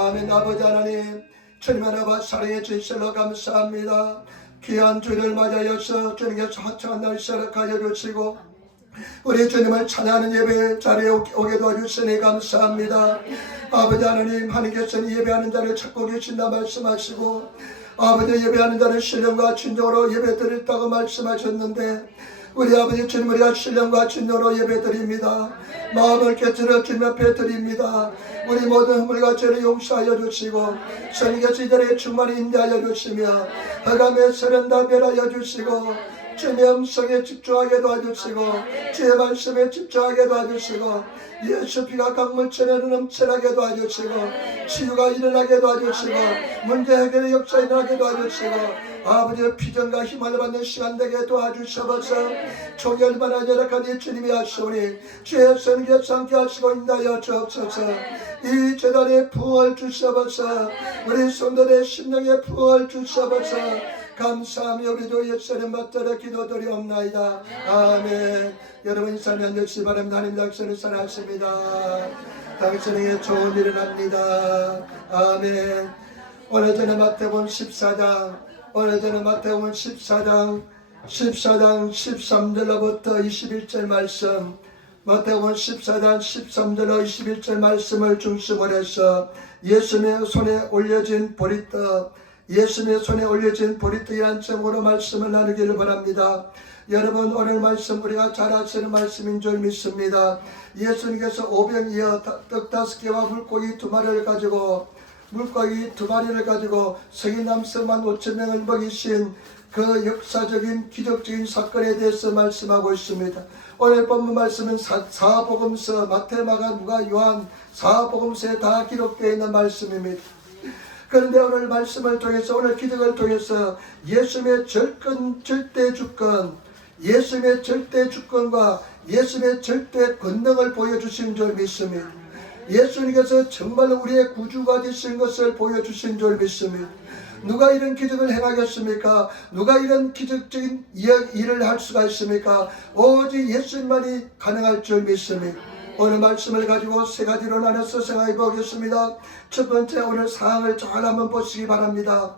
아멘. 아버지 하나님, 주님 하나님 사랑해 주시러 감사합니다. 귀한 주를 맞이하여서 주님께서 화창한 날씨를 가져주시고 우리 주님을 찬양하는 예배 자리에 오게 도와주시니 감사합니다. 아버지 하나님, 하나님께서는 예배하는 자를 찾고 계신다 말씀하시고 아버지 예배하는 자를 신령과 진정으로 예배드렸다고 말씀하셨는데 우리 아버지 주님, 우리가 신령과 진정으로 예배드립니다. 마음을 깨뜨려 주님 앞에 드립니다. 우리 모든 허물과 죄를 용서하여 주시고 주님께서 이 자리에 충만히 인도하여 주시며 흑암의 세련 다 멸하여 주시고 주님의 음성에 집중하게 도와주시고 주의 말씀에 집중하게 도와주시고 예수 피가 강물처럼 넘쳐나게 도와주시고 치유가 일어나게 도와주시고 문제 해결의 역사 일어나게 도와주시고 아버지의 피정과 힘을 받는 시간 되게 도와주셔서 종이 얼마나 열악한 주님이 하시오니 주의 성결 함께 하시고 인도하여 주옵소서. 이 재단에 부활 주셔서 우리 성도들의 심령에 부활 주셔서 감사하며 우리도 예수님 받들어 기도드리옵나이다. 아멘. 여러분 이 삶에 앉으시기 바랍니다. 하나님 당신을 사랑하십니다. 당신에게 좋은 일을 합니다. 아멘. 오늘 저는 마태복음 14장 13절로부터 21절 말씀, 마태복음 14장 13절로 21절 말씀을 중심으로 해서 예수님의 손에 올려진 보리떡이라는 제목으로 말씀을 나누기를 바랍니다. 여러분, 오늘 말씀 우리가 잘 아시는 말씀인 줄 믿습니다. 예수님께서 오병이어 떡 5개와 물고기 2마리를 가지고 성인 남성만 5,000명을 먹이신 그 역사적인 기적적인 사건에 대해서 말씀하고 있습니다. 오늘 본문 말씀은 사복음서 마태, 마가, 누가, 요한 사복음서에 다 기록되어 있는 말씀입니다. 그런데 오늘 말씀을 통해서, 오늘 기적을 통해서 예수님의 절대 주권과 예수님의 절대 권능을 보여주신 줄 믿습니다. 예수님께서 정말 우리의 구주가 되신 것을 보여주신 줄 믿습니다. 누가 이런 기적을 행하겠습니까? 누가 이런 기적적인 일을 할 수가 있습니까? 오직 예수님만이 가능할 줄 믿습니다. 오늘 말씀을 가지고 세 가지로 나눠서 생각해 보겠습니다. 첫 번째, 오늘 상황을 잘 한번 보시기 바랍니다.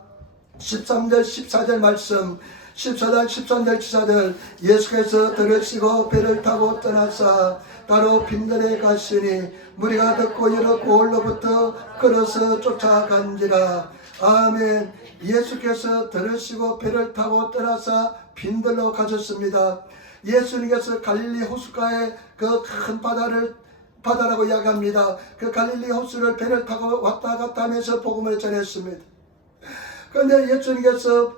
13절 14절 말씀, 14절 13절 14절, 예수께서 들으시고 배를 타고 떠나사 따로 빈들에 가시니 무리가 듣고 여러 고을로부터 걸어서 쫓아간지라. 아멘. 예수께서 들으시고 배를 타고 떠나사 빈들로 가셨습니다. 예수님께서 갈릴리 호숫가에 그 큰 바다라고 이야기합니다. 그 갈릴리 호수를 배를 타고 왔다 갔다 하면서 복음을 전했습니다. 그런데 예수님께서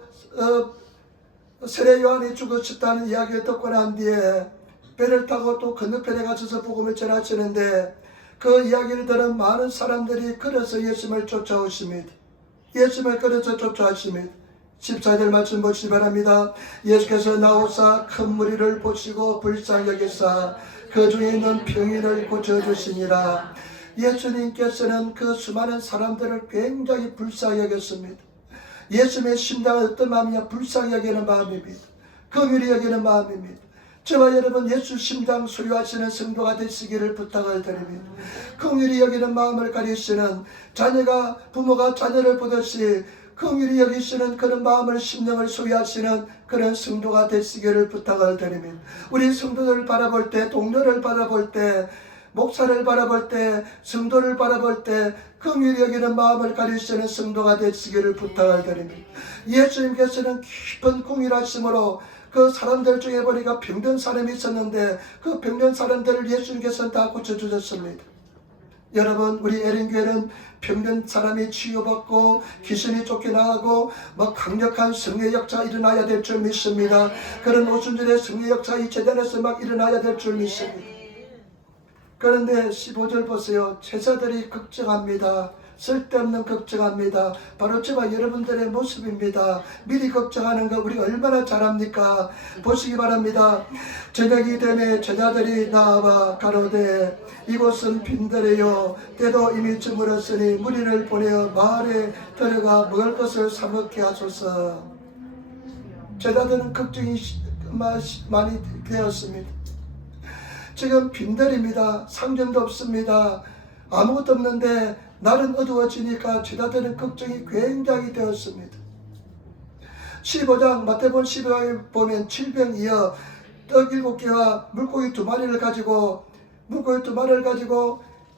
세례 요한이 죽으셨다는 이야기를 듣고 난 뒤에 배를 타고 또 건너편에 가셔서 복음을 전하시는데 그 이야기를 들은 많은 사람들이 걸어서 예수님을 쫓아오십니다. 예수님을 걸어서 쫓아오십니다. 14절 말씀 보시기 바랍니다. 예수께서 나오사 큰 무리를 보시고 불쌍히 여기사 그 중에 있는 병인을 고쳐주시니라. 예수님께서는 그 수많은 사람들을 굉장히 불쌍히 여겼습니다. 예수님의 심장은 어떤 마음이냐? 불쌍히 여기는 마음입니다. 긍휼히 여기는 마음입니다. 저와 여러분, 예수 심장 소유하시는 성도가 되시기를 부탁을 드립니다. 긍휼히 여기는 마음을 가리시는, 자녀가 부모가 자녀를 보듯이 긍휼히 여기시는 그런 마음을, 심령을 소유하시는 그런 성도가 되시기를 부탁을 드립니다. 우리 성도들을 바라볼 때, 동료를 바라볼 때, 목사를 바라볼 때, 성도를 바라볼 때 긍휼히 여기는 마음을 가리시는 성도가 되시기를 부탁을 드립니다. 예수님께서는 깊은 긍휼하심으로 그 사람들 중에 보니까 병든 사람이 있었는데 그 병든 사람들을 예수님께서는 다 고쳐주셨습니다. 여러분, 우리 에린교회는 병든 사람이 치유받고 귀신이 쫓겨나가고 강력한 성례 역사 일어나야 될 줄 믿습니다. 그런 오순절의 성례 역사 이 재단에서 일어나야 될 줄 믿습니다. 그런데 15절 보세요. 제자들이 걱정합니다. 쓸데없는 걱정합니다. 바로 저와 여러분들의 모습입니다. 미리 걱정하는 거 우리가 얼마나 잘합니까? 보시기 바랍니다. 저녁이 되매 제자들이 나와 가로되 이곳은 빈들에요 때도 이미 저물었으니 무리를 보내어 마을에 들어가 먹을 것을 사 먹게 하소서. 제자들은 걱정이 많이 되었습니다. 지금 빈들입니다. 상점도 없습니다. 아무것도 없는데 날은 어두워지니까 제자들은 걱정이 굉장히 되었습니다. 15장 마태복음 15장에 보면 질병이여 떡 7개와 물고기 2마리를 가지고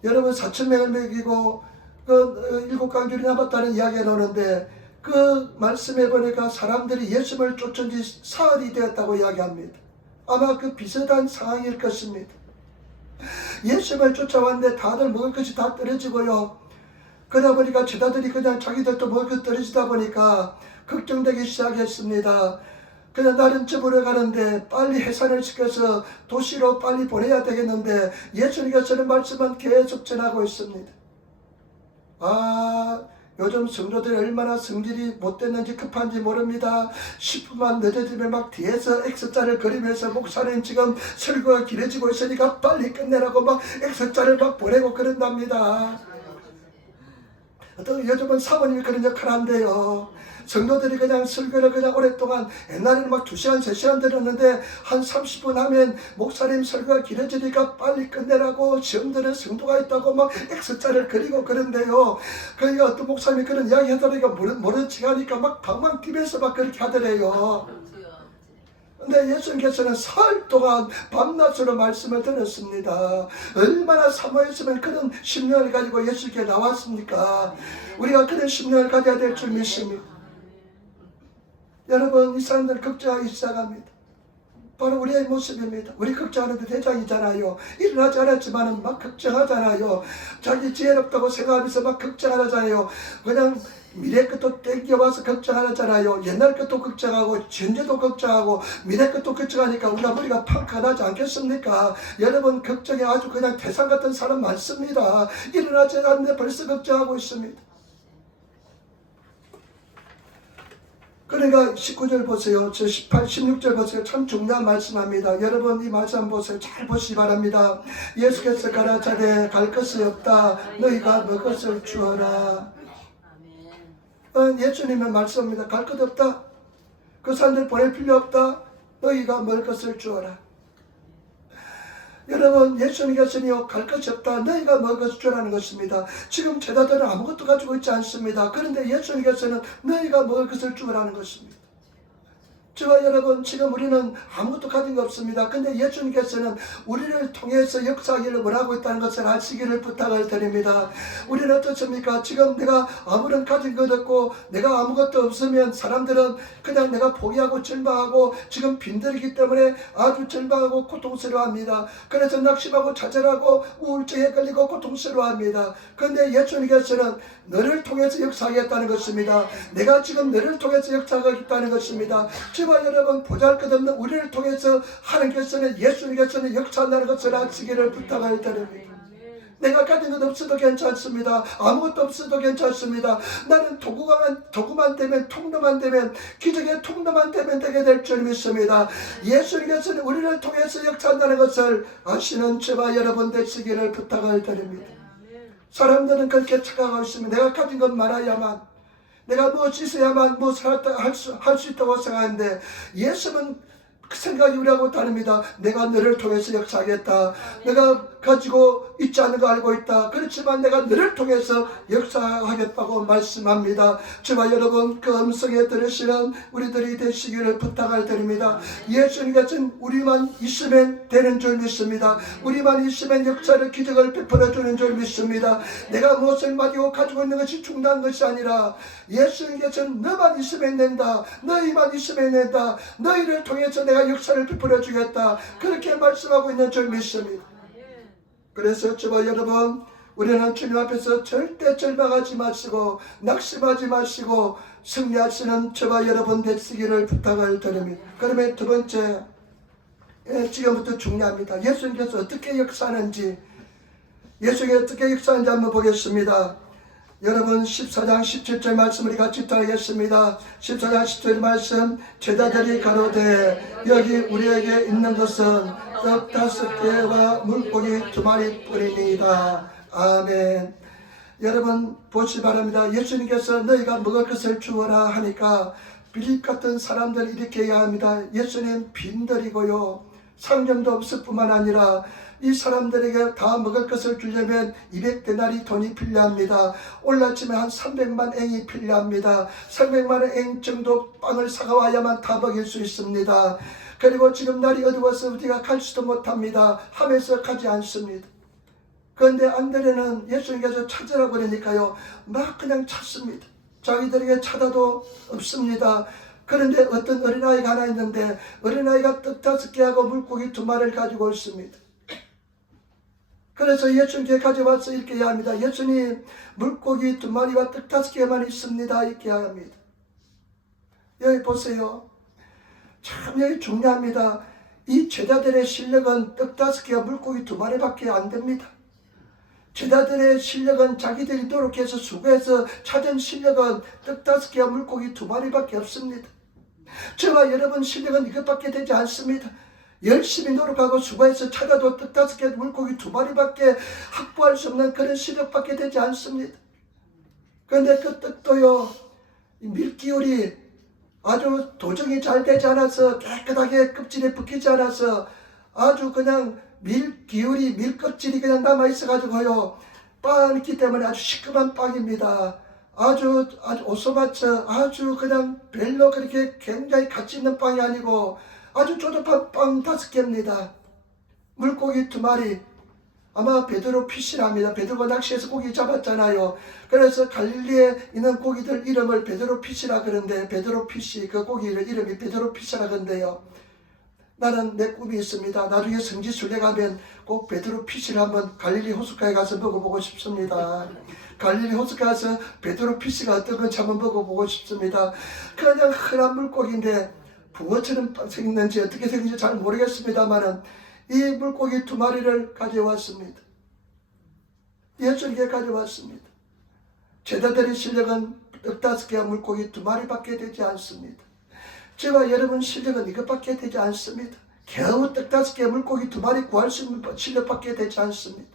여러분 4,000명을 먹이고 그 7강줄이 남았다는 이야기가 나오는데 그 말씀해 보니까 사람들이 예수님을 쫓은 지 사흘이 되었다고 이야기합니다. 아마 그 비슷한 상황일 것입니다. 예수님을 쫓아왔는데 다들 먹을 것이 다 떨어지고요. 그러다 보니까 제자들이 그냥 자기들도 먹을 것 떨어지다 보니까 걱정되기 시작했습니다. 그냥 다른 집으로 가는데 빨리 해산을 시켜서 도시로 빨리 보내야 되겠는데 예수님께서는 말씀은 계속 전하고 있습니다. 요즘 성도들이 얼마나 성질이 못됐는지 급한지 모릅니다. 10분만 늦어지면 막 뒤에서 X자를 그리면서 목사님 지금 설교가 길어지고 있으니까 빨리 끝내라고 막 X자를 막 보내고 그런답니다. 요즘은 사모님이 그런 역할을 한대요. 성도들이 그냥 설교를 그냥 오랫동안 옛날에는 막 2시간 3시간 들었는데 한 30분 하면 목사님 설교가 길어지니까 빨리 끝내라고 시험 드는 성도가 있다고 막 X자를 그리고 그런데요. 그러니까 어떤 목사님이 그런 이야기 하더라니까 모른 척 하니까 막 방방 뛰면서 막 그렇게 하더래요. 근데 예수님께서는 사흘 동안 밤낮으로 말씀을 들었습니다. 얼마나 사모했으면 그런 심령을 가지고 예수께 나왔습니까? 우리가 그런 심령을 가져야 될 줄 믿습니다. 여러분, 이 사람들 걱정하기 시작합니다. 바로 우리의 모습입니다. 우리 걱정하는데 대장이잖아요. 일어나지 않았지만 막 걱정하잖아요. 자기 지혜롭다고 생각하면서 막 걱정하잖아요. 그냥 미래 것도 땡겨와서 걱정하잖아요. 옛날 것도 걱정하고 전제도 걱정하고 미래 것도 걱정하니까 우리가 머리가 팡 나지 않겠습니까? 여러분, 걱정에 아주 그냥 태산 같은 사람 많습니다. 일어나지 않는데 벌써 걱정하고 있습니다. 그러니까 19절 보세요. 저 18, 16절 보세요. 참 중요한 말씀합니다. 여러분, 이 말씀 보세요. 잘 보시기 바랍니다. 예수께서 가라사대 갈 것이 없다. 너희가 먹을 주어라. 예수님의 말씀입니다. 갈 것 없다. 그 사람들 보낼 필요 없다. 너희가 먹을 것을 주어라. 여러분, 예수님께서는요, 갈 것이 없다. 너희가 먹을 것을 주라는 것입니다. 지금 제자들은 아무것도 가지고 있지 않습니다. 그런데 예수님께서는 너희가 먹을 것을 주라는 것입니다. 저와 여러분, 지금 우리는 아무것도 가진 거 없습니다. 근데 예수님께서는 우리를 통해서 역사하기를 원하고 있다는 것을 아시기를 부탁을 드립니다. 우리는 어떻습니까? 지금 내가 아무런 가진 것 없고 내가 아무것도 없으면 사람들은 그냥 내가 포기하고 절망하고 지금 빈들이기 때문에 아주 절망하고 고통스러워합니다. 그래서 낙심하고 좌절하고 우울증에 걸리고 고통스러워합니다. 그런데 예수님께서는 너를 통해서 역사하겠다는 것입니다. 내가 지금 너를 통해서 역사하겠다는 것입니다. 저와 여러분, 보잘것없는 우리를 통해서 하나님께서는, 예수님께서는 역사한다는 것을 아시기를 부탁을 드립니다. 내가 가진 것 없어도 괜찮습니다. 아무것도 없어도 괜찮습니다. 나는 도구만 되면, 통로만 되면, 기적의 통로만 되면 되게 될 줄 믿습니다. 예수님께서는 우리를 통해서 역사한다는 것을 아시는 저와 여러분 되시기를 부탁을 드립니다. 사람들은 그렇게 착각하고 있습니다. 내가 가진 것 많아야만, 내가 무엇이 있어야만 할 수 있다고 생각하는데, 예수는 그 생각이 우리하고 다릅니다. 내가 너를 통해서 역사하겠다. 내가 가지고 있지 않은 거 알고 있다. 그렇지만 내가 너를 통해서 역사하겠다고 말씀합니다. 저와 여러분, 그 음성에 들으시는 우리들이 되시기를 부탁을 드립니다. 예수님께서는 우리만 있으면 되는 줄 믿습니다. 우리만 있으면 역사를, 기적을 베풀어 주는 줄 믿습니다. 내가 무엇을 가지고 있는 것이 중요한 것이 아니라 예수님께서는 너만 있으면 된다. 너희만 있으면 된다. 너희를 통해서 내가 역사를 베풀어 주겠다. 그렇게 말씀하고 있는 줄 믿습니다. 그래서 저와 여러분, 우리는 주님 앞에서 절대 절망하지 마시고 낙심하지 마시고 승리하시는 저와 여러분 되시기를 부탁을 드립니다. 그러면 두 번째, 지금부터 중요합니다. 예수님께서 어떻게 역사하는지, 예수님께서 어떻게 역사하는지 한번 보겠습니다. 여러분, 14장 17절 말씀 우리 같이 따르겠습니다. 14장 17절 말씀, 제자들이 가로되 여기 우리에게 있는 것은 떡 5개와 물고기 2마리 뿐이니이다. 아멘. 여러분, 보시기 바랍니다. 예수님께서 너희가 먹을 것을 주어라 하니까 빌립 같은 사람들 이렇게 이야기합니다. 예수님 빈들이고요, 상점도 없을 뿐만 아니라 이 사람들에게 다 먹을 것을 주려면 200데나리 돈이 필요합니다. 올라치면 한 300만 앵이 필요합니다. 300만 앵 정도 빵을 사가와야만 다 먹일 수 있습니다. 그리고 지금 날이 어두워서 우리가 갈 수도 못합니다 하면서 가지 않습니다. 그런데 안드레는 예수님께서 찾으라고 그러니까요 막 그냥 찾습니다. 자기들에게 찾아도 없습니다. 그런데 어떤 어린아이가 하나 있는데 어린아이가 떡 5개하고 물고기 2마리를 가지고 있습니다. 그래서 예수님께 가져와서 이렇게 이야기합니다. 예수님, 물고기 2마리와 떡 5개만 있습니다. 이렇게 이야기합니다. 여기 보세요. 참 여기 중요합니다. 이 제자들의 실력은 떡 5개와 물고기 2마리밖에 안 됩니다. 제자들의 실력은 자기들이 노력해서 수고해서 찾은 실력은 떡 5개와 물고기 2마리밖에 없습니다. 저와 여러분 실력은 이것밖에 되지 않습니다. 열심히 노력하고 수고해서 찾아도 떡 5개 물고기 2마리밖에 확보할 수 없는 그런 실력밖에 되지 않습니다. 그런데 그 떡도요 밀기울이 아주 도정이 잘 되지 않아서 깨끗하게 껍질에 벗기지 않아서 아주 그냥 밀껍질이 그냥 남아있어 가지고요 빵이기 때문에 아주 시큼한 빵입니다. 아주 오소마쳐 아주 그냥 별로 그렇게 굉장히 가치 있는 빵이 아니고 아주 조잡한 빵 5개입니다. 물고기 2마리. 아마 베드로 피시랍니다. 베드로가 낚시해서 고기 잡았잖아요. 그래서 갈릴리에 있는 고기들 이름을 베드로 피시라 그러는데 베드로 피시 그 고기를 이름이 베드로 피시라 그런데요. 나는 내 꿈이 있습니다. 나중에 성지순례 가면 꼭 베드로 피시를 한번 갈릴리 호숫가에 가서 먹어보고 싶습니다. 갈릴리 호숫가에 가서 베드로 피시가 어떤 건지 한번 먹어보고 싶습니다. 그냥 흔한 물고기인데 붕어처럼 생겼는지 어떻게 생긴지 잘 모르겠습니다만 이 물고기 2마리를 가져왔습니다. 예수님께 가져왔습니다. 제자들의 실력은 떡 5개와 물고기 2마리밖에 되지 않습니다. 저와 여러분 실력은 이것밖에 되지 않습니다. 겨우 떡 5개 물고기 2마리 구할 수 있는 실력밖에 되지 않습니다.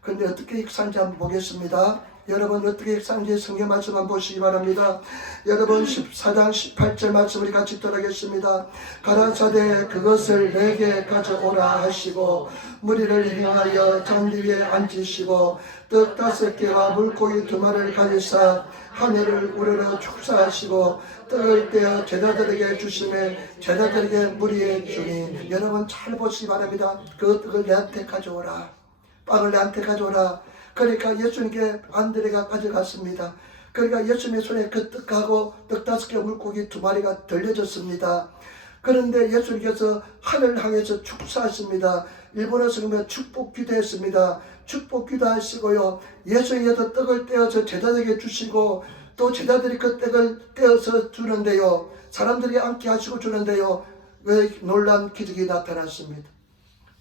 그런데 어떻게 역사인지 한번 보겠습니다. 여러분 어떻게 역사인지 성경 말씀 한번 보시기 바랍니다. 여러분 14장 18절 말씀 우리 같이 따라하겠습니다. 가라사대 그것을 내게 가져오라 하시고 무리를 향하여 잔디 위에 앉히시고 떡 5개와 물고기 2마리를 가지사 하늘을 우러러 축사하시고 떡을 떼어 제자들에게 주심에 제자들에게 무리에 주니 여러분 잘 보시기 바랍니다. 그 떡을 내한테 가져오라. 빵을 내한테 가져오라. 그러니까 예수님께 안드레가 가져갔습니다. 그러니까 예수님의 손에 그 떡하고 떡 5개 물고기 2마리가 들려졌습니다. 그런데 예수님께서 하늘을 향해서 축사하십니다. 일본어 성경에 축복 기도했습니다. 축복 기도하시고요. 예수님께서 떡을 떼어서 제자들에게 주시고 또 제자들이 그 떡을 떼어서 주는데요. 사람들이 앉게 하시고 주는데요. 놀란 기적이 나타났습니다.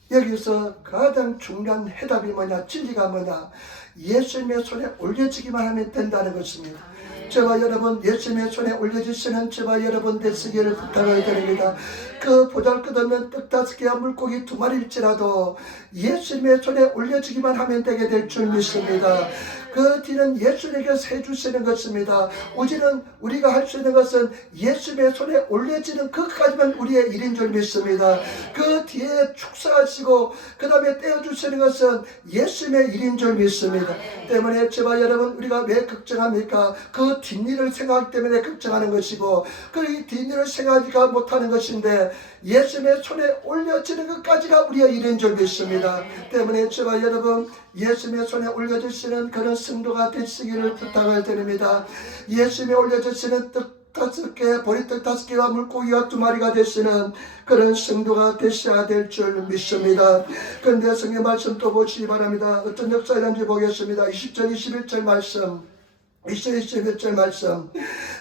여기서 가장 중요한 해답이 뭐냐, 진리가 뭐냐, 예수님의 손에 올려지기만 하면 된다는 것입니다. 저와 여러분 예수님의 손에 올려주시는 저와 여러분 되시기를 부탁을 드립니다. 그 보잘것없는 떡 5개와 물고기 2마리일지라도 예수님의 손에 올려지기만 하면 되게 될 줄 믿습니다. 그 뒤는 예수님께서 해주시는 것입니다. 우리가 할 수 있는 것은 예수님의 손에 올려지는 그것까지만 우리의 일인 줄 믿습니다. 그 뒤에 축사하시고 그 다음에 떼어주시는 것은 예수님의 일인 줄 믿습니다. 때문에 저와 여러분 우리가 왜 걱정합니까? 그 뒷일을 생각하기 때문에 걱정하는 것이고 그 뒷일을 생각하지 못하는 것인데 예수님의 손에 올려지는 것까지가 우리의 일인 줄 믿습니다. 때문에 저와 여러분 예수님의 손에 올려주시는 그런 성도가 되시기를 부탁을 드립니다. 예수님의 올려주시는 떡 5개, 보리떡 5개와 물고기와 2마리가 되시는 그런 성도가 되셔야 될 줄 믿습니다. 그런데 성경 말씀 또 보시기 바랍니다. 어떤 역사인지 보겠습니다. 20절 21절 말씀 21절 말씀.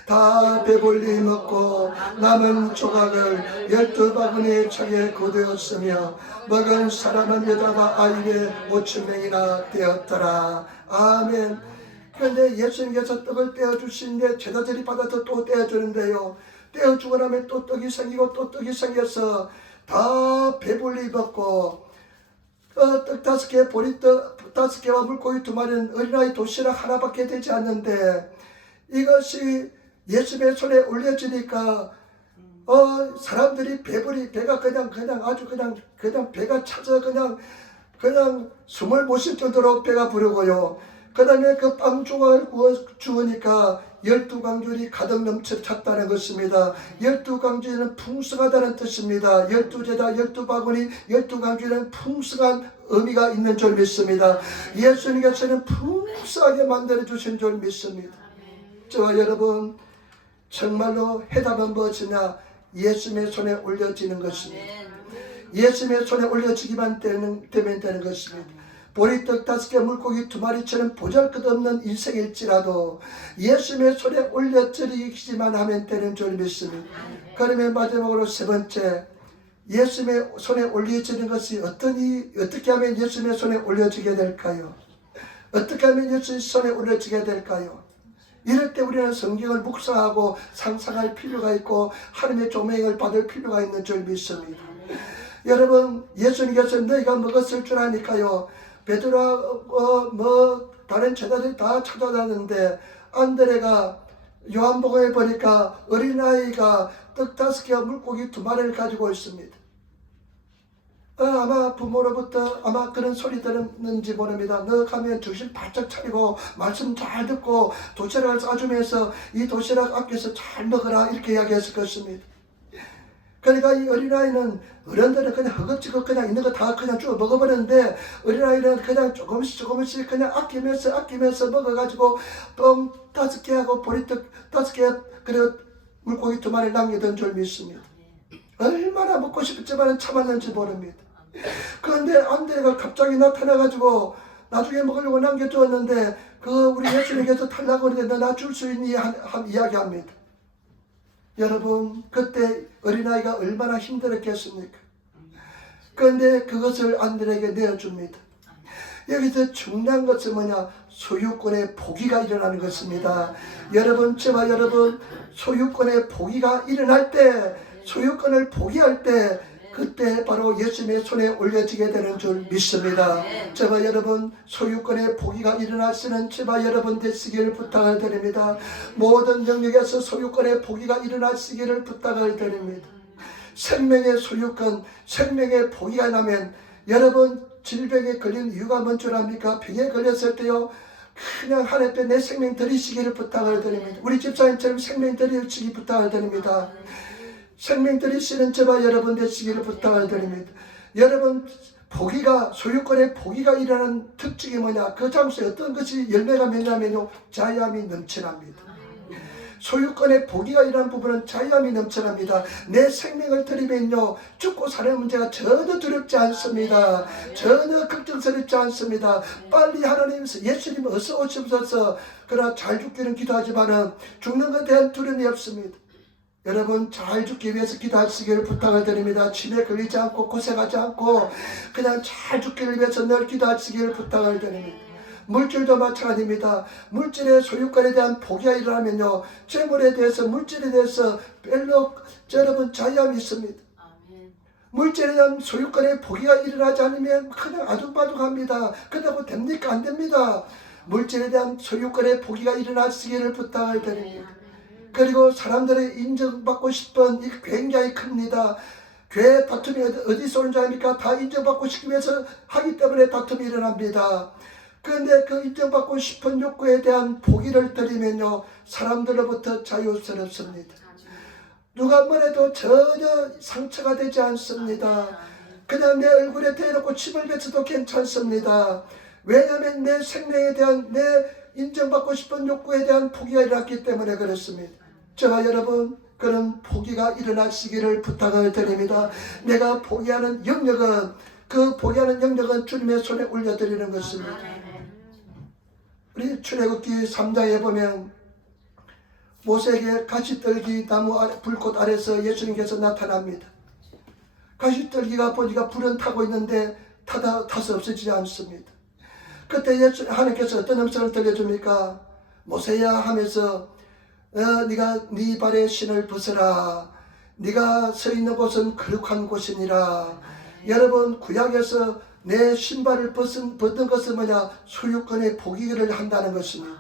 다 배불리 먹고 남은 조각을 12바구니에 차게 거두었으며 먹은 사람은 여자가 아이의 5,000명이나 되었더라. 아멘. 그런데 예수님께서 떡을 떼어주시는데 제자들이 받아서 또 떼어주는데요. 떼어주고 나면 또 떡이 생기고 또 떡이 생겨서 다 배불리 먹고 떡 5개, 보리떡 5개와 물고기 2마리는 어린아이 도시락 하나밖에 되지 않는데 이것이 예수님의 손에 올려지니까 사람들이 배가 그냥 아주 그냥 배가 차서 그냥 그냥 숨을 못 쉴 정도로 배가 부르고요. 그 다음에 그 빵 조각을 구워 주으니까 12강줄이 가득 넘쳐 찼다는 것입니다. 12강줄은 풍성하다는 뜻입니다. 12제다 12바구니 12강줄은 풍성한 의미가 있는 줄 믿습니다. 예수님께서는 풍성하게 만들어 주신 줄 믿습니다. 저와 여러분, 정말로 해답은 무엇이냐? 예수님의 손에 올려지는 것입니다. 예수님의 손에 올려지기만 되면 되는 것입니다. 보리떡 5개 물고기 2마리처럼 보잘것없는 인생일지라도 예수님의 손에 올려지기만 하면 되는 줄 믿습니다. 그러면 마지막으로 세 번째, 예수님의 손에 올려지는 것이 어떻게 하면 예수님의 손에 올려지게 될까요? 어떻게 하면 예수님의 손에 올려지게 될까요? 이럴 때 우리는 성경을 묵상하고 상상할 필요가 있고 하나님의 조명을 받을 필요가 있는 줄 믿습니다. 여러분, 예수님께서 너희가 먹었을 줄 아니까요. 베드로와 다른 제자들이 다 찾아다녔는데 안드레가 요한복음에 보니까 어린아이가 떡 5개와 물고기 2마리를 가지고 있습니다. 아마 부모로부터 아마 그런 소리 들었는지 모릅니다. 너 가면 정신 바짝 차리고 말씀 잘 듣고 도시락을 싸주면서 이 도시락 아껴서 잘 먹어라 이렇게 이야기했을 것입니다. 그러니까 이 어린아이는, 어른들은 그냥 허겁지겁 그냥 있는 거 다 그냥 쭉 먹어버렸는데 어린아이는 그냥 조금씩 그냥 아끼면서 먹어가지고 뻥 5개하고 보리떡 5개 그리고 물고기 2마리 남겨둔 줄 믿습니다. 얼마나 먹고 싶었지만 참았는지 모릅니다. 그런데 안드레가 갑자기 나타나가지고 나중에 먹으려고 남겨두었는데 우리 예수님께서 달라고 그러는데 나 줄 수 있니? 이야기합니다. 여러분, 그때 어린아이가 얼마나 힘들었겠습니까? 그런데 그것을 안드레에게 내어줍니다. 여기서 중요한 것은 뭐냐? 소유권의 포기가 일어나는 것입니다. 여러분, 저와 여러분, 소유권의 포기가 일어날 때, 소유권을 포기할 때 그때 바로 예수님의 손에 올려지게 되는 줄 믿습니다. 저와 여러분, 소유권의 포기가 일어나시는 저와 여러분 되시기를 부탁을 드립니다. 모든 영역에서 소유권의 포기가 일어나시기를 부탁을 드립니다. 생명의 소유권, 생명의 포기가 나면 여러분 질병에 걸린 이유가 뭔 줄 압니까? 병에 걸렸을 때요, 그냥 하나님께 내 생명 드리시기를 부탁을 드립니다. 우리 집사님처럼 생명 드리시기 부탁을 드립니다. 생명 드리시는 저와 여러분 되시기를 부탁을 드립니다. 여러분, 소유권의 포기가 일어나는 특징이 뭐냐? 그 장소에 어떤 것이 열매가 맺냐면요, 자유함이 넘쳐납니다. 소유권의 포기가 일어나는 부분은 자유함이 넘쳐납니다. 내 생명을 드리면요, 죽고 사는 문제가 전혀 두렵지 않습니다. 전혀 걱정스럽지 않습니다. 빨리 하나님, 예수님 어서 오시옵소서. 그러나 잘 죽기는 기도하지만은 죽는 것에 대한 두려움이 없습니다. 여러분, 잘 죽기 위해서 기도하시기를 부탁을 드립니다. 치매 걸리지 않고 고생하지 않고 그냥 잘 죽기를 위해서 늘 기도하시기를 부탁을 드립니다. 물질도 마찬가지입니다. 물질의 소유권에 대한 포기가 일어나면요, 재물에 대해서, 물질에 대해서 별로 여러분 자유함이 있습니다. 물질에 대한 소유권의 포기가 일어나지 않으면 그냥 아둥바둥합니다. 그렇다고 됩니까? 안 됩니다. 물질에 대한 소유권의 포기가 일어나시기를 부탁을 드립니다. 그리고 사람들의 인정받고 싶은 이 굉장히 큽니다. 교회 다툼이 어디서 오는 줄 아닙니까? 다 인정받고 싶기 위해서 하기 때문에 다툼이 일어납니다. 그런데 그 인정받고 싶은 욕구에 대한 포기를 드리면요, 사람들로부터 자유스럽습니다. 누가 뭐래도 전혀 상처가 되지 않습니다. 그냥 내 얼굴에 대놓고 침을 뱉어도 괜찮습니다. 왜냐하면 내 생명에 대한, 내 인정받고 싶은 욕구에 대한 포기가 일어났기 때문에 그렇습니다. 저와 여러분, 그런 포기가 일어나시기를 부탁을 드립니다. 내가 포기하는 영역은, 그 포기하는 영역은 주님의 손에 올려드리는 것입니다. 우리 출애굽기 3장에 보면 모세에게 가시떨기 나무 불꽃 아래서 예수님께서 나타납니다. 가시떨기가 보니까 불은 타고 있는데 타서 없어지지 않습니다. 그때 하나님께서 어떤 음성을 들려줍니까? 모세야 하면서 네가 네 발의 신을 벗어라. 네가 서 있는 곳은 거룩한 곳이니라. 여러분, 구약에서 내 신발을 벗는 것은 뭐냐? 소유권의 포기를 한다는 것입니다.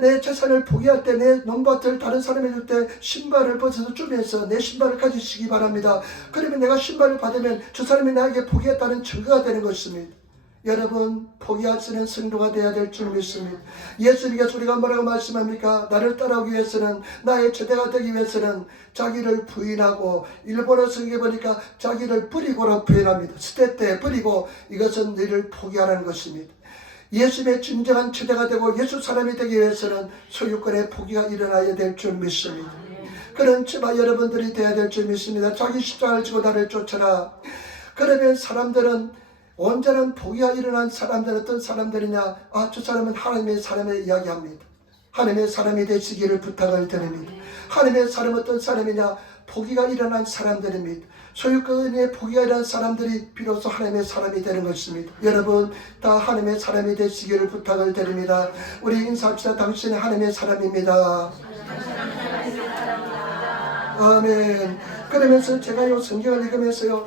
내 재산을 포기할 때, 내 농밭을 다른 사람이 줄 때 신발을 벗어서 주면서 내 신발을 가지시기 바랍니다. 그러면 내가 신발을 받으면 저 사람이 나에게 포기했다는 증거가 되는 것입니다. 여러분, 포기하시는 성도가 되어야 될 줄 믿습니다. 예수님께서 우리가 뭐라고 말씀합니까? 나를 따라오기 위해서는, 나의 제대가 되기 위해서는 자기를 부인하고, 일본어 성경에 보니까 자기를 버리고라 표현합니다. 스테테, 버리고, 이것은 너를 포기하라는 것입니다. 예수님의 진정한 제대가 되고 예수 사람이 되기 위해서는 소유권의 포기가 일어나야 될 줄 믿습니다. 그런 저와 여러분들이 되어야 될 줄 믿습니다. 자기 십자가를 지고 나를 쫓아라. 그러면 사람들은, 온전한 포기가 일어난 사람들은 어떤 사람들이냐? 저 사람은 하나님의 사람을 이야기합니다. 하나님의 사람이 되시기를 부탁을 드립니다. 하나님의 사람 어떤 사람이냐? 포기가 일어난 사람들입니다. 소유권의 포기가 일어난 사람들이 비로소 하나님의 사람이 되는 것입니다. 여러분, 다 하나님의 사람이 되시기를 부탁을 드립니다. 우리 인사합시다. 당신은 하나님의 사람입니다. 아멘. 그러면서 제가 이 성경을 읽으면서요,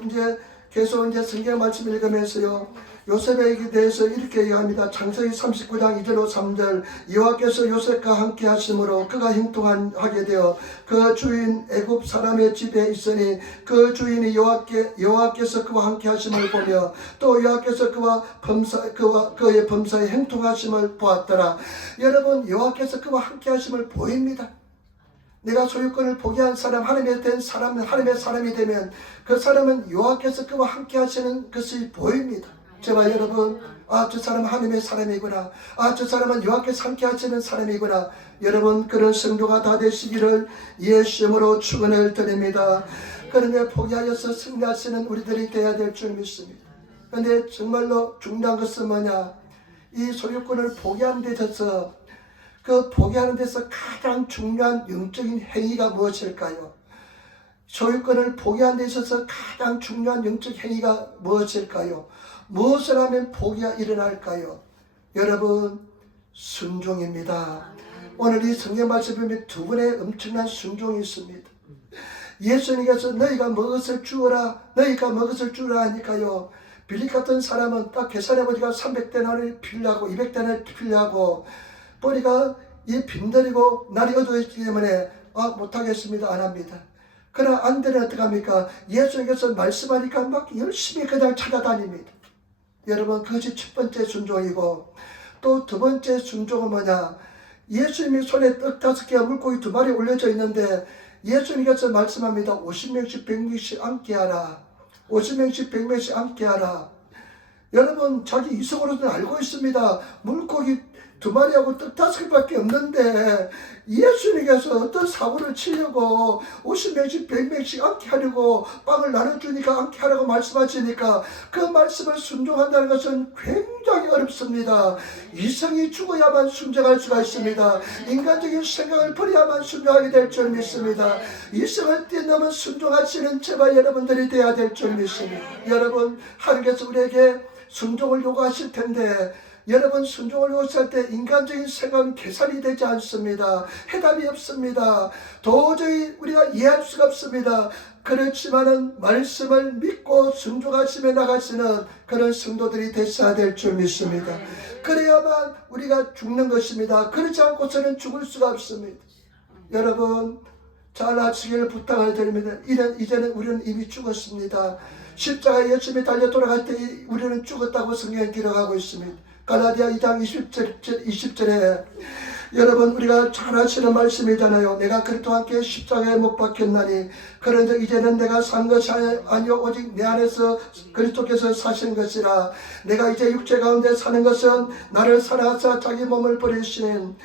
계속 성경 말씀 읽으면서요, 요셉에게 대해서 이렇게 얘기합니다. 창세기 39장 2절로 3절. 여호와께서 요셉과 함께 하심으로 그가 형통하게 되어 그 주인 애굽 사람의 집에 있으니 그 주인이 여호와께서 그와 함께 하심을 보며 또 여호와께서 그의 범사에 형통하심을 보았더라. 여러분, 여호와께서 그와 함께 하심을 보입니다. 내가 소유권을 포기한 사람, 하나님의 된 사람은, 하나님의 사람이 되면 그 사람은 여호와께서 그와 함께 하시는 것이 보입니다. 저와 여러분, 저 사람은 하나님의 사람이구나. 저 사람은 여호와께서 함께 하시는 사람이구나. 여러분, 그런 성도가 다 되시기를 예수 이름으로 축원을 드립니다. 그런데 포기하여서 승리하시는 우리들이 되어야 될 줄 믿습니다. 그런데 정말로 중요한 것은 뭐냐? 이 소유권을 포기하는 데 있어서, 그 포기하는 데서 가장 중요한 영적인 행위가 무엇일까요? 소유권을 포기하는 데 있어서 가장 중요한 영적 행위가 무엇일까요? 무엇을 하면 포기가 일어날까요? 여러분, 순종입니다. 오늘 이 성경 말씀을 보면 두 분의 엄청난 순종이 있습니다. 예수님께서 너희가 먹을 주어라, 너희가 먹을 주어라 하니까요, 빌립 같은 사람은 딱 계산해 보니까 300데나리를 빌려고 200데나리를 빌려고 보니까 이 빈들이고 날이 어두웠기 때문에 못하겠습니다, 안 합니다. 그러나 안 되면 어떡합니까? 예수님께서 말씀하니까 막 열심히 그냥 찾아다닙니다. 여러분, 그것이 첫 번째 순종이고, 또 두 번째 순종은 뭐냐? 예수님이 손에 떡 5개와 물고기 2마리 올려져 있는데 예수님께서 말씀합니다. 50명씩 100명씩 앉게 하라. 50명씩 100명씩 앉게 하라. 여러분, 자기 이성으로는 알고 있습니다. 물고기 2마리하고 떡 5개밖에 없는데 예수님께서 어떤 사고를 치려고 50명씩 100명씩 앉게 하려고 빵을 나눠주니까 앉게 하라고 말씀하시니까 그 말씀을 순종한다는 것은 굉장히 어렵습니다. 이성이 죽어야만 순종할 수가 있습니다. 인간적인 생각을 버려야만 순종하게 될 줄 믿습니다. 이성을 뛰어넘은 순종하시는 제발 여러분들이 되어야 될 줄 믿습니다. 여러분, 하나님께서 우리에게 순종을 요구하실 텐데, 여러분, 순종을 요구할 때 인간적인 생각은 계산이 되지 않습니다. 해답이 없습니다. 도저히 우리가 이해할 수가 없습니다. 그렇지만은 말씀을 믿고 순종하시며 나가시는 그런 성도들이 되셔야 될 줄 믿습니다. 그래야만 우리가 죽는 것입니다. 그렇지 않고서는 죽을 수가 없습니다. 여러분, 잘 하시기를 부탁을 드립니다. 이제는 우리는 이미 죽었습니다. 십자가에 예수님이 달려 돌아갈 때 우리는 죽었다고 성경에 기록하고 있습니다. 갈라디아 2장 20절에 여러분, 우리가 잘 아시는 말씀이잖아요. 내가 그리스도와 함께 십자가에 못 박혔나니 그런즉 이제는 내가 산 것이 아니요 오직 내 안에서 그리스도께서 사신 것이라. 내가 이제 육체 가운데 사는 것은 나를 사랑하사 자기 몸을 버리신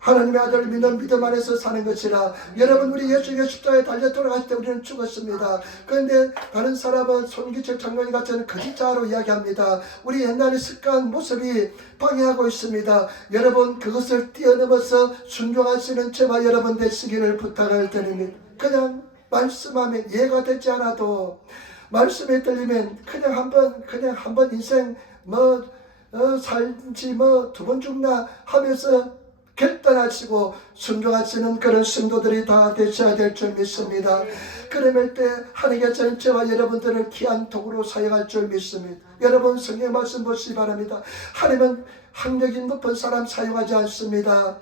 하나님의 아들을 믿는 믿음 안에서 사는 것이라. 여러분, 우리 예수님의 십자가에 달려 돌아갈 때 우리는 죽었습니다. 그런데 다른 사람은 손기철 장로님 같은 거짓자로 이야기합니다. 우리 옛날의 습관 모습이 방해하고 있습니다. 여러분, 그것을 뛰어넘어서 순종하시는 저와 여러분 되시기를 부탁을 드립니다. 그냥 말씀하면 이해가 되지 않아도, 말씀에 들리면 그냥 한번 인생 살지 2번 죽나 하면서 결단하시고 순종하시는 그런 성도들이 다 되셔야 될 줄 믿습니다. 그러면 때 하나님께서는 저와 여러분들을 귀한 도구로 사용할 줄 믿습니다. 여러분, 성경 말씀 보시기 바랍니다. 하나님은 학력이 높은 사람 사용하지 않습니다.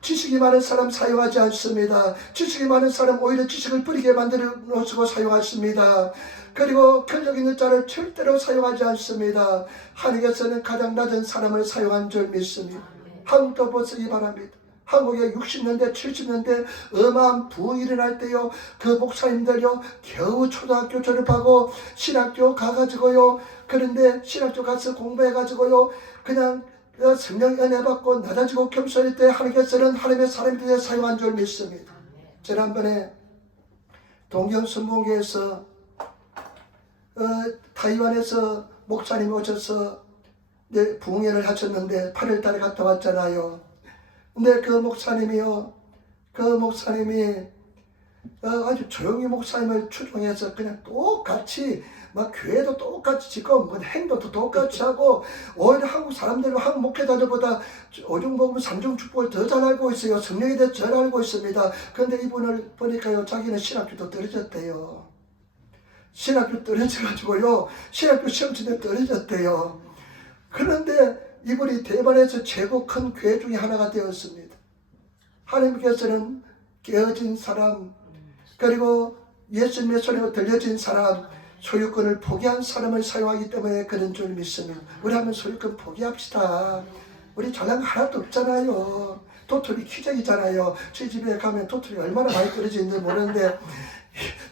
지식이 많은 사람 사용하지 않습니다. 지식이 많은 사람 오히려 지식을 뿌리게 만들어 놓고 사용하십니다. 그리고 권력 있는 자를 절대로 사용하지 않습니다. 하나님께서는 가장 낮은 사람을 사용한 줄 믿습니다. 한국도 보시기 바랍니다. 한국에 60년대 70년대 어마어마한 부흥이 일어날 때요, 그 목사님들요 겨우 초등학교 졸업하고 신학교 가가지고요, 그런데 신학교 가서 공부해가지고요 그냥 성령 은혜 받고 낮아지고 겸손할 때 하나님께서는 하나님의 사람들에 사용한 줄 믿습니다. 지난번에 동경선봉교에서 타이완에서 목사님이 오셔서 부흥회를 하셨는데 8월달에 갔다 왔잖아요. 근데 그 목사님이 아주 조용히 목사님을 추종해서 그냥 똑같이 막 교회도 똑같이 짓고 뭐 행동도 똑같이 하고 오히려 한국 사람들은 한국 목회자들보다 오중복음 삼중축복을 더 잘 알고 있어요. 성령에 대해 잘 알고 있습니다. 그런데 이분을 보니까요, 자기는 신학교도 떨어졌대요. 신학교 떨어져가지고요, 신학교 시험치에 떨어졌대요. 그런데 이분이 대만에서 최고 큰 교회 중에 하나가 되었습니다. 하나님께서는 깨어진 사람, 그리고 예수님의 소리가 들려진 사람, 소유권을 포기한 사람을 사용하기 때문에 그런 줄 믿습니다. 우리 한번 소유권 포기합시다. 우리 잘난 거 하나도 없잖아요. 도토리 키재기잖아요. 저희 집에 가면 도토리 얼마나 많이 떨어져 있는지 모르는데,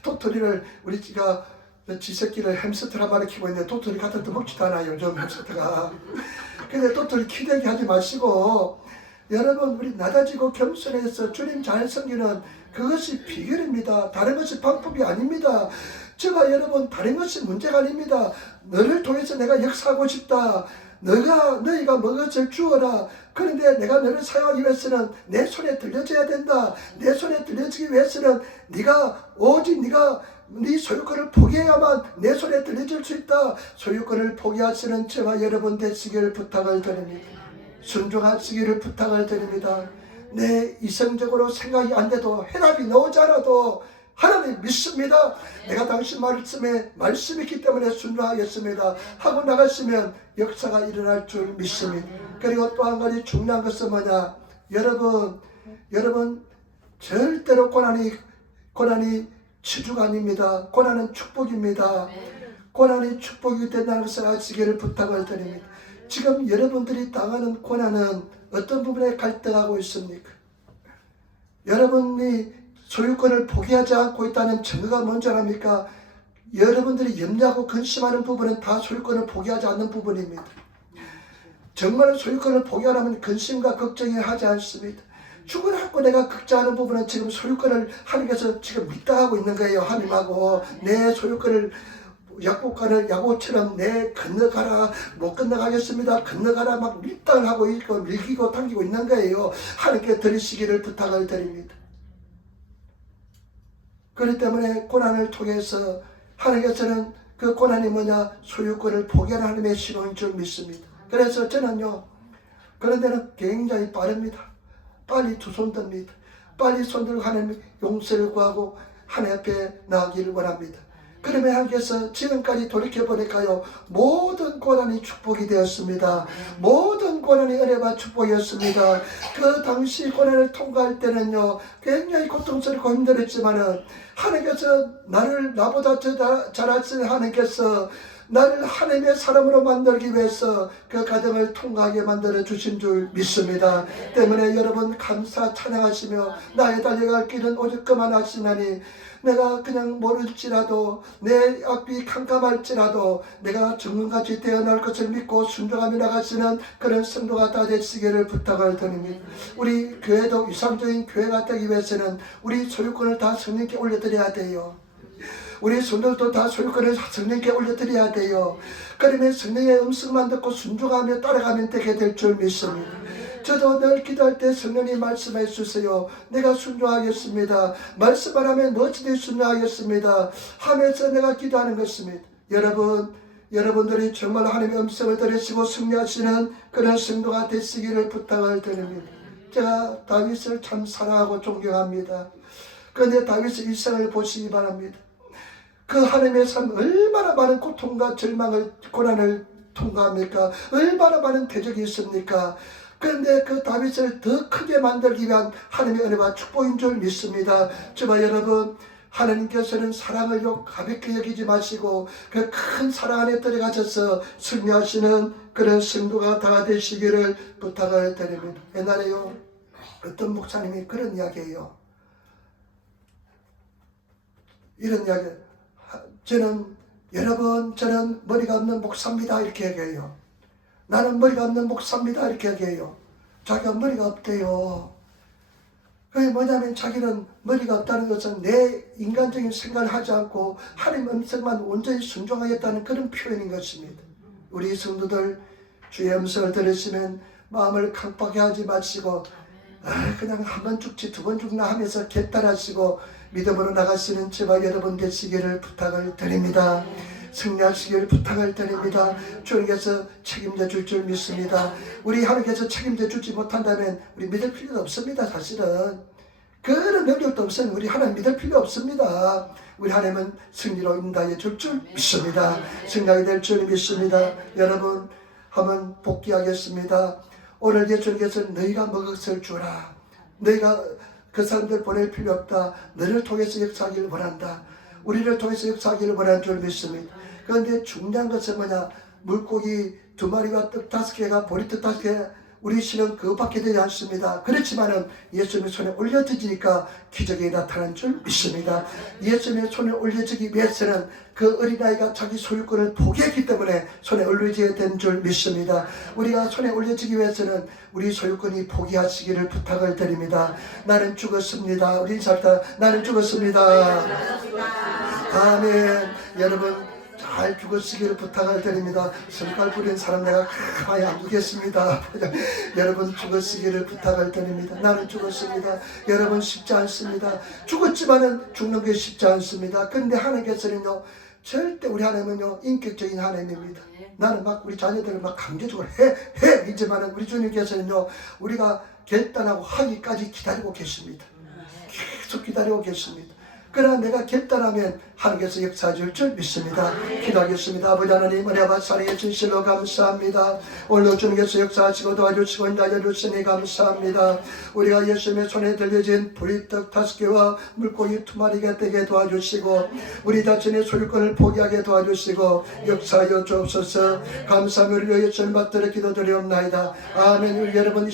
도토리를 우리가 지새끼를 햄스터를 한 마리 키우고 있는데 도토리 갖다 먹지도 않아요. 요즘 햄스터가. 근데 도토리 키재기 하지 마시고, 여러분, 우리 낮아지고 겸손해서 주님 잘 섬기는 그것이 비결입니다. 다른 것이 방법이 아닙니다. 제가 여러분, 다른 것이 문제가 아닙니다. 너를 통해서 내가 역사하고 싶다. 너희가 먹을 주어라. 그런데 내가 너를 사용하기 위해서는 내 손에 들려줘야 된다. 내 손에 들려주기 위해서는 오직 네가 네 소유권을 포기해야만 내 손에 들려줄 수 있다. 소유권을 포기하시는 저와 여러분 되시기를 부탁을 드립니다. 순종하시기를 부탁을 드립니다. 내 이성적으로 생각이 안 돼도 해답이 나오지 않아도 하나님 믿습니다. 내가 당신 말씀이 있기 때문에 순종하겠습니다 하고 나가시면 역사가 일어날 줄 믿습니다. 그리고 또 한 가지 중요한 것은 뭐냐, 여러분 절대로 고난이 치주가 아닙니다. 고난은 축복입니다. 고난이 축복이 된다는 것을 아시기를 부탁을 드립니다. 지금 여러분들이 당하는 고난은 어떤 부분에 갈등하고 있습니까? 여러분이 소유권을 포기하지 않고 있다는 증거가 뭔지 압니까? 여러분들이 염려하고 근심하는 부분은 다 소유권을 포기하지 않는 부분입니다. 정말 소유권을 포기하려면 근심과 걱정이 하지 않습니다. 죽으라고 내가 걱정하는 부분은 지금 소유권을 하나님께서 지금 밀당하고 있는 거예요. 하나님하고 내 소유권을 야고처럼 내 건너가라, 못 건너가겠습니다, 건너가라 막 밀당을 하고 있고 밀기고 당기고 있는 거예요. 하나님께 들으시기를 부탁을 드립니다. 그렇기 때문에 고난을 통해서 하나님께서는 그 고난이 뭐냐, 소유권을 포기하는 하나님의 신호인 줄 믿습니다. 그래서 저는요, 그런 데는 굉장히 빠릅니다. 빨리 두 손 듭니다. 빨리 손들고 하나님 용서를 구하고 하나님 앞에 나가기를 원합니다. 그러면 하나님께서 지금까지 돌이켜보니까요, 모든 고난이 축복이 되었습니다. 모든 고난이 은혜와 축복이었습니다. 그 당시 고난을 통과할 때는요, 굉장히 고통스럽고 힘들었지만은 하나님께서 나보다 잘 아시는 하나님께서 나를 하나님의 사람으로 만들기 위해서 그 과정을 통과하게 만들어 주신 줄 믿습니다. 때문에 여러분 감사 찬양하시며 나의 달려갈 길은 오직 그만하시나니, 내가 그냥 모를지라도 내 앞이 캄캄할지라도 내가 정금같이 태어날 것을 믿고 순종하며 나가시는 그런 성도가 다 되시기를 부탁을 드립니다. 우리 교회도 이상적인 교회가 되기 위해서는 우리 소유권을 다 성령께 올려드려야 돼요. 우리 성도들도 다 소유권을 성령께 올려드려야 돼요. 그러면 성령의 음성만 듣고 순종하며 따라가면 되게 될 줄 믿습니다. 저도 늘 기도할 때 성령님 말씀해 주세요. 내가 순종하겠습니다. 말씀을 하면 무엇이든 순종하겠습니다 하면서 내가 기도하는 것입니다. 여러분들이 정말 하나님의 음성을 들으시고 승리하시는 그런 성도가 되시기를 부탁을 드립니다. 제가 다윗을 참 사랑하고 존경합니다. 그런데 다윗의 일생을 보시기 바랍니다. 그 하나님의 삶 얼마나 많은 고통과 절망을 고난을 통과합니까? 얼마나 많은 대적이 있습니까? 그런데 그 다윗을 더 크게 만들기 위한 하나님의 은혜와 축복인 줄 믿습니다. 저와 여러분, 하나님께서는 사랑을 가볍게 여기지 마시고 그 큰 사랑 안에 들어가셔서 승리하시는 그런 성도가 다 되시기를 부탁을 드립니다. 옛날에요, 어떤 목사님이 그런 이야기예요. 이런 이야기, 저는 머리가 없는 목사입니다 이렇게 얘기해요. 나는 머리가 없는 목사입니다 이렇게 얘기해요. 자기가 머리가 없대요. 그게 뭐냐면 자기는 머리가 없다는 것은 내 인간적인 생각을 하지 않고 하나님 음성만 온전히 순종하겠다는 그런 표현인 것입니다. 우리 성도들 주의 음성을 들으시면 마음을 강팍하게 하지 마시고 그냥 한 번 죽지 두 번 죽나 하면서 개딸하시고 믿음으로 나가시는 저와 여러분 되시기를 부탁을 드립니다. 승리하시기를 부탁을 드립니다. 주님께서 책임져 줄 줄 믿습니다. 우리 하나님께서 책임져 주지 못한다면 우리 믿을 필요도 없습니다. 사실은 그런 능력도 없으면 우리 하나님 믿을 필요 없습니다. 우리 하나님은 승리로 인도해 줄 믿습니다. 승리하게 될 줄 믿습니다. 여러분 한번 복귀하겠습니다. 오늘 예수님께서 너희가 먹을 것을 주라. 너희가 그 사람들 보낼 필요 없다. 너를 통해서 역사하기를 원한다. 우리를 통해서 역사하기를 원하는 줄 믿습니다. 그런데 중요한 것은 뭐냐? 물고기 2마리와 떡 5개가 보리떡 5개 우리 신은 그것밖에 되지 않습니다. 그렇지만은 예수님의 손에 올려지니까 기적이 나타난 줄 믿습니다. 예수님의 손에 올려지기 위해서는 그 어린아이가 자기 소유권을 포기했기 때문에 손에 올려지게 된 줄 믿습니다. 우리가 손에 올려지기 위해서는 우리 소유권이 포기하시기를 부탁을 드립니다. 나는 죽었습니다. 우리 인사합니다. 나는 죽었습니다. 아멘. 여러분 잘 죽으시기를 부탁을 드립니다. 성깔 부린 사람 내가 가만히 안 두겠습니다. 여러분 죽으시기를 부탁을 드립니다. 나는 죽었습니다. 여러분 쉽지 않습니다. 죽었지만은 죽는 게 쉽지 않습니다. 근데 하나님께서는요 절대 우리 하나님은요 인격적인 하나님입니다. 나는 막 우리 자녀들을 막 강제적으로 해 이지만은 우리 주님께서는요 우리가 결단하고 하기까지 기다리고 계십니다. 계속 기다리고 계십니다. 그러나 내가 결단하면 하나님께서 역사해 줄 줄 믿습니다. 기도하겠습니다. 아버지 하나님 은혜와 사랑의 진실로 감사합니다. 오늘도 주님께서 역사하시고 도와주시고 인도하여 주시니 감사합니다. 우리가 예수님의 손에 들려진 보리떡 5개와 물고기 2마리가 되게 도와주시고 우리 자신의 소유권을 포기하게 도와주시고 역사하여 주옵소서. 감사하며 우리 예수님 받들어 기도드리옵나이다. 아멘. 우리 여러분